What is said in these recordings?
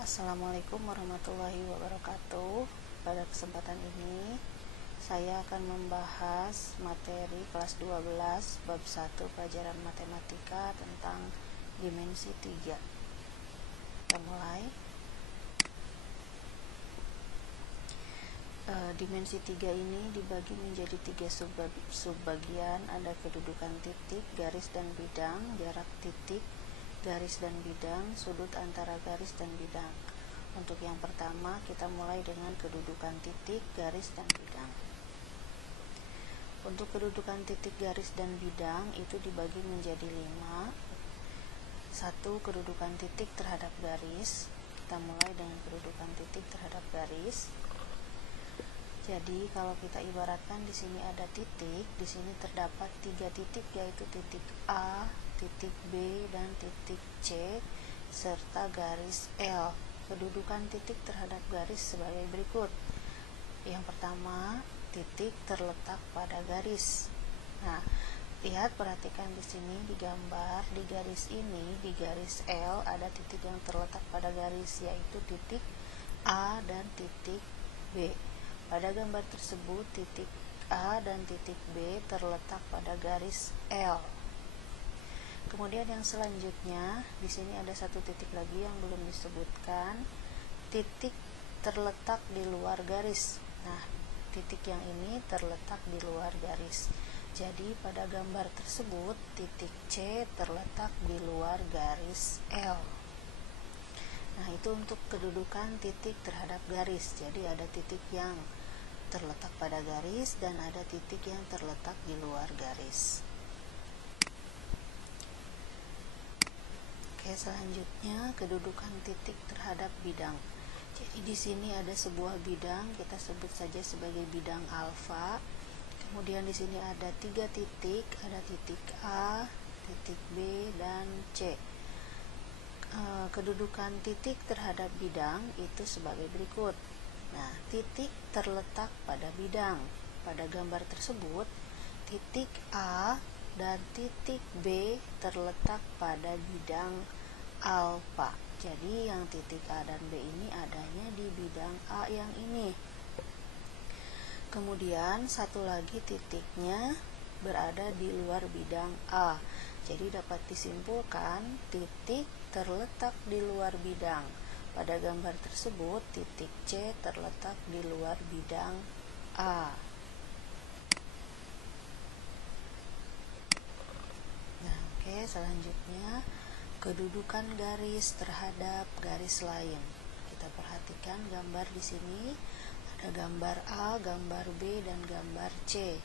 Assalamualaikum warahmatullahi wabarakatuh. Pada kesempatan ini saya akan membahas materi kelas 12 bab 1 pelajaran matematika tentang dimensi 3. Kita mulai. Dimensi 3 ini dibagi menjadi 3 subbagian. Ada kedudukan titik, garis dan bidang, jarak titik, garis dan bidang, sudut antara garis dan bidang. Untuk yang pertama, kita mulai dengan kedudukan titik, garis dan bidang. Untuk kedudukan titik, garis dan bidang itu dibagi menjadi 5. 1. Kedudukan titik terhadap garis. Kita mulai dengan kedudukan titik terhadap garis. Jadi kalau kita ibaratkan di sini ada titik, di sini terdapat 3 titik, yaitu titik A, titik B, dan titik C, serta garis L. Kedudukan titik terhadap garis sebagai berikut. Yang pertama, titik terletak pada garis. Nah, lihat, perhatikan di sini di gambar, di garis ini, di garis L ada titik yang terletak pada garis, yaitu titik A dan titik B. Pada gambar tersebut, titik A dan titik B terletak pada garis L. Kemudian yang selanjutnya, di sini ada satu titik lagi yang belum disebutkan, titik terletak di luar garis. Nah, titik yang ini terletak di luar garis. Jadi pada gambar tersebut, titik C terletak di luar garis L. Nah, itu untuk kedudukan titik terhadap garis. Jadi ada titik yang terletak pada garis dan ada titik yang terletak di luar garis. Oke, selanjutnya kedudukan titik terhadap bidang. Jadi di sini ada sebuah bidang, kita sebut saja sebagai bidang alfa. Kemudian di sini ada 3 titik, ada titik A, titik B, dan C. Kedudukan titik terhadap bidang itu sebagai berikut. Nah, titik terletak pada bidang. Pada gambar tersebut, titik A dan titik B terletak pada bidang alfa. Jadi yang titik A dan B ini adanya di bidang A yang ini. Kemudian satu lagi titiknya berada di luar bidang A. Jadi dapat disimpulkan titik terletak di luar bidang. Pada gambar tersebut, titik C terletak di luar bidang A. Nah, oke, selanjutnya kedudukan garis terhadap garis lain. Kita perhatikan gambar di sini, ada gambar A, gambar B, dan gambar C.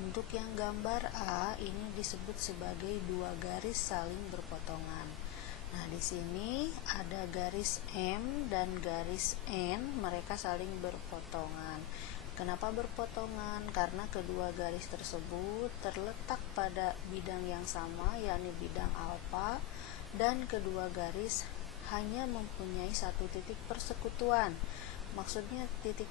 Untuk yang gambar A ini disebut sebagai 2 garis saling berpotongan. Nah, di sini ada garis M dan garis N, mereka saling berpotongan. Kenapa berpotongan? Karena kedua garis tersebut terletak pada bidang yang sama, yakni bidang alfa, dan kedua garis hanya mempunyai satu titik persekutuan. Maksudnya titik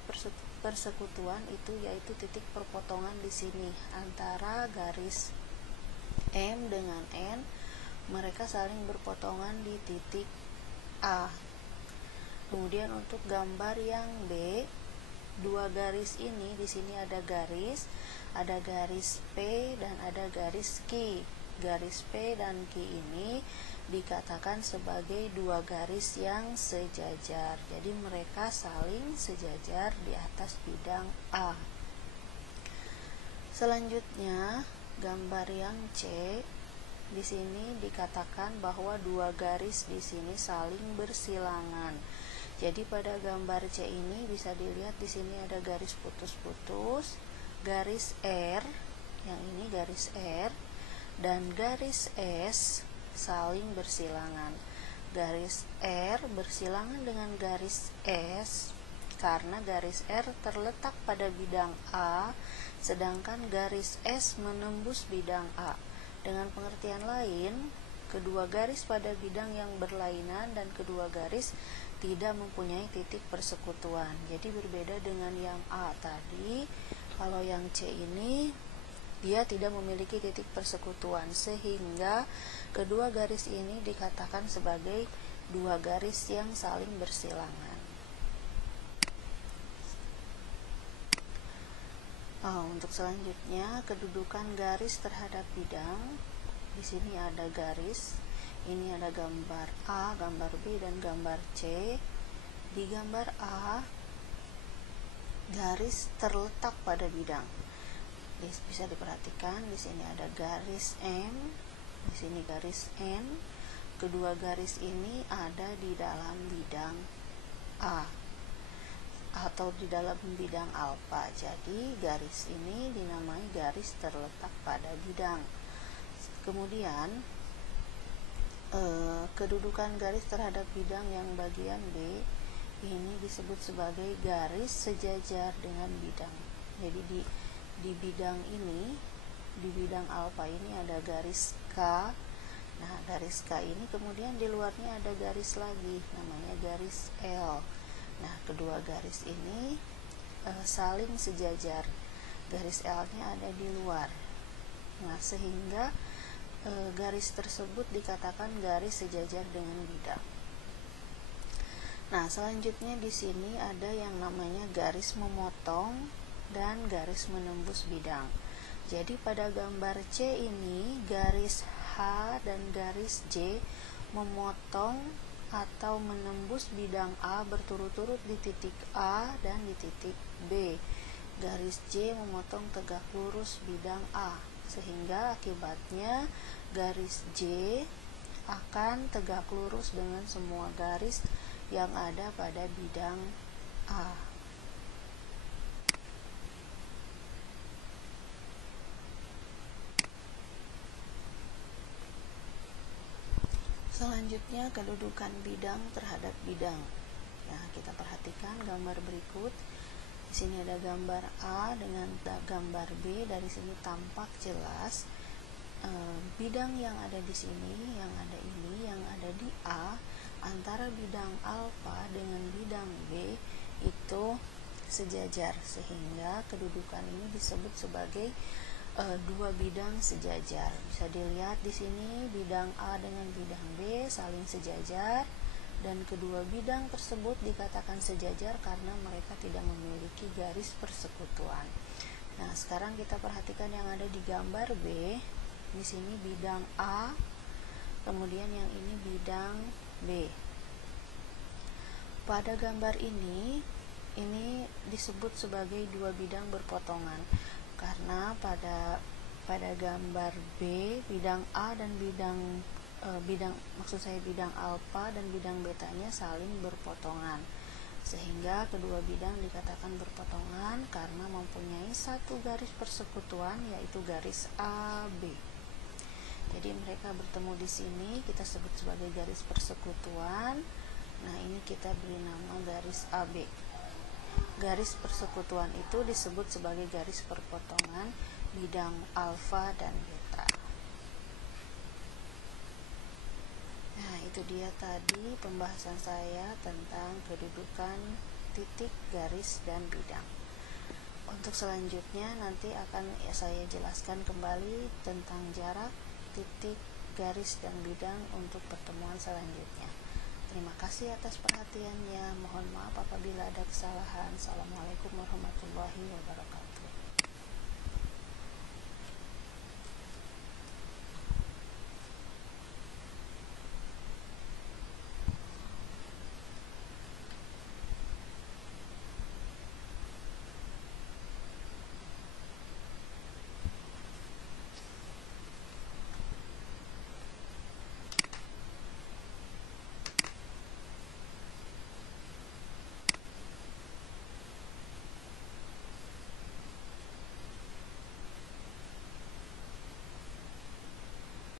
persekutuan itu yaitu titik perpotongan di sini antara garis M dengan N. Mereka saling berpotongan di titik A. Kemudian untuk gambar yang B, 2 garis ini di sini ada garis P dan ada garis Q. Garis P dan Q ini dikatakan sebagai 2 garis yang sejajar. Jadi mereka saling sejajar di atas bidang A. Selanjutnya, gambar yang C. Di sini dikatakan bahwa 2 garis di sini saling bersilangan. Jadi pada gambar C ini bisa dilihat di sini ada garis putus-putus, garis R, yang ini garis R, dan garis S saling bersilangan. Garis R bersilangan dengan garis S karena garis R terletak pada bidang A, sedangkan garis S menembus bidang A. Dengan pengertian lain, kedua garis pada bidang yang berlainan dan kedua garis tidak mempunyai titik persekutuan. Jadi berbeda dengan yang A tadi, kalau yang C ini dia tidak memiliki titik persekutuan, sehingga kedua garis ini dikatakan sebagai dua garis yang saling bersilangan. Untuk selanjutnya, kedudukan garis terhadap bidang. Di sini ada garis, ini ada gambar A, gambar B, dan gambar C. Di gambar A, garis terletak pada bidang. Bisa diperhatikan, di sini ada garis M, di sini garis N. Kedua garis ini ada di dalam bidang A atau di dalam bidang alfa. Jadi garis ini dinamai garis terletak pada bidang. Kemudian kedudukan garis terhadap bidang yang bagian B ini disebut sebagai garis sejajar dengan bidang. Jadi di bidang ini, di bidang alfa ini ada garis K. Nah, garis K ini kemudian di luarnya ada garis lagi, namanya garis L. Nah, kedua garis ini saling sejajar. Garis L-nya ada di luar. Nah, sehingga garis tersebut dikatakan garis sejajar dengan bidang. Nah, selanjutnya di sini ada yang namanya garis memotong dan garis menembus bidang. Jadi pada gambar C ini, garis H dan garis J memotong atau menembus bidang A berturut-turut di titik A dan di titik B. Garis J memotong tegak lurus bidang A, sehingga akibatnya garis J akan tegak lurus dengan semua garis yang ada pada bidang A. Selanjutnya, kedudukan bidang terhadap bidang. Nah, kita perhatikan gambar berikut. Di sini ada gambar A dengan gambar B. Dari sini tampak jelas bidang yang ada di sini, yang ada ini, yang ada di A, antara bidang alfa dengan bidang B itu sejajar, sehingga kedudukan ini disebut sebagai dua bidang sejajar. Bisa dilihat di sini bidang A dengan bidang B saling sejajar, dan kedua bidang tersebut dikatakan sejajar karena mereka tidak memiliki garis persekutuan. Nah, sekarang kita perhatikan yang ada di gambar B. Di sini bidang A, kemudian yang ini bidang B. Pada gambar ini disebut sebagai dua bidang berpotongan karena pada gambar B, bidang A dan bidang alfa dan bidang betanya saling berpotongan, sehingga kedua bidang dikatakan berpotongan karena mempunyai satu garis persekutuan, yaitu garis AB. Jadi mereka bertemu di sini, kita sebut sebagai garis persekutuan. Nah, ini kita beri nama garis AB. Garis persekutuan itu disebut sebagai garis perpotongan bidang alfa dan beta. Nah, itu dia tadi pembahasan saya tentang kedudukan titik, garis, dan bidang. Untuk selanjutnya nanti akan saya jelaskan kembali tentang jarak, titik, garis, dan bidang untuk pertemuan selanjutnya. Terima kasih atas perhatiannya. Mohon maaf apabila ada kesalahan. Assalamualaikum warahmatullahi wabarakatuh.